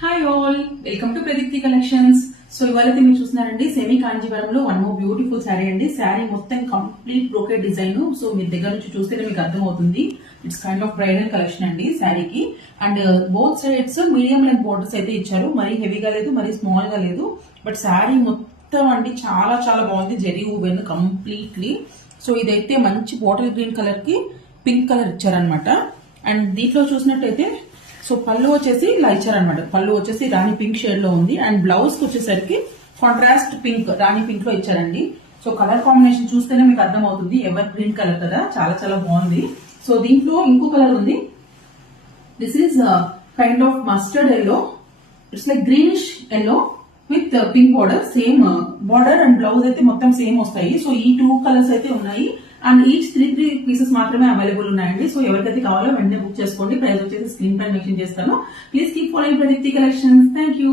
Hi all, welcome to Pradeepthi collections. So ఇవాళ మీరు చూస్తున్నారండి సెమీ కాంజీవరంలో వన్ మోర్ బ్యూటిఫుల్ శారీ అండి. శారీ మొత్తం కంప్లీట్ బ్రోకెట్ డిజైన్. సో మీ దగ్గర నుంచి చూస్తేనే మీకు అర్థమవుతుంది. It's kind of bridal collection అండి శారీకి. And both sides medium length borders అయితే ఇచ్చారు. మరీ హెవీగా లేదు, మరీ స్మాల్ గా లేదు. బట్ శారీ మొత్తం అండి చాలా చాలా బాగుంది. Zari woven completely. సో ఇదైతే మంచి బాటిల్ గ్రీన్ కలర్ కి పింక్ కలర్ ఇచ్చారనమాట. అండ్ దీంట్లో చూసినట్టయితే సో పళ్ళు వచ్చేసి ఇలా ఇచ్చారనమాట. పళ్ళు వచ్చేసి రాణి పింక్ షేడ్ లో ఉంది. అండ్ బ్లౌజ్ కి వచ్చేసరికి కాంట్రాస్ట్ పింక్ రాణి పింక్ లో ఇచ్చారండి. సో కలర్ కాంబినేషన్ చూస్తేనే మీకు అర్థమవుతుంది. ఎవర్ గ్రీన్ కలర్ కదా, చాలా చాలా బాగుంది. సో దీంట్లో ఇంకో కలర్ ఉంది. This is kind of mustard yellow. It's like greenish yellow with pink border. Same border and blouse అయితే మొత్తం సేమ్ వస్తాయి. సో ఈ టూ కలర్స్ అయితే ఉన్నాయి. అండ్ ఈచ్ త్రీ పీసెస్ మాత్రమే అవైలబుల్ ఉన్నాయండి. సో ఎవరికైతే కావాలో వెంటనే బుక్ చేసుకోండి. ప్రైస్ వచ్చేసి స్క్రీన్ పైన మెన్షన్ చేస్తాను. Please keep following Pradeepti collections. Thank you.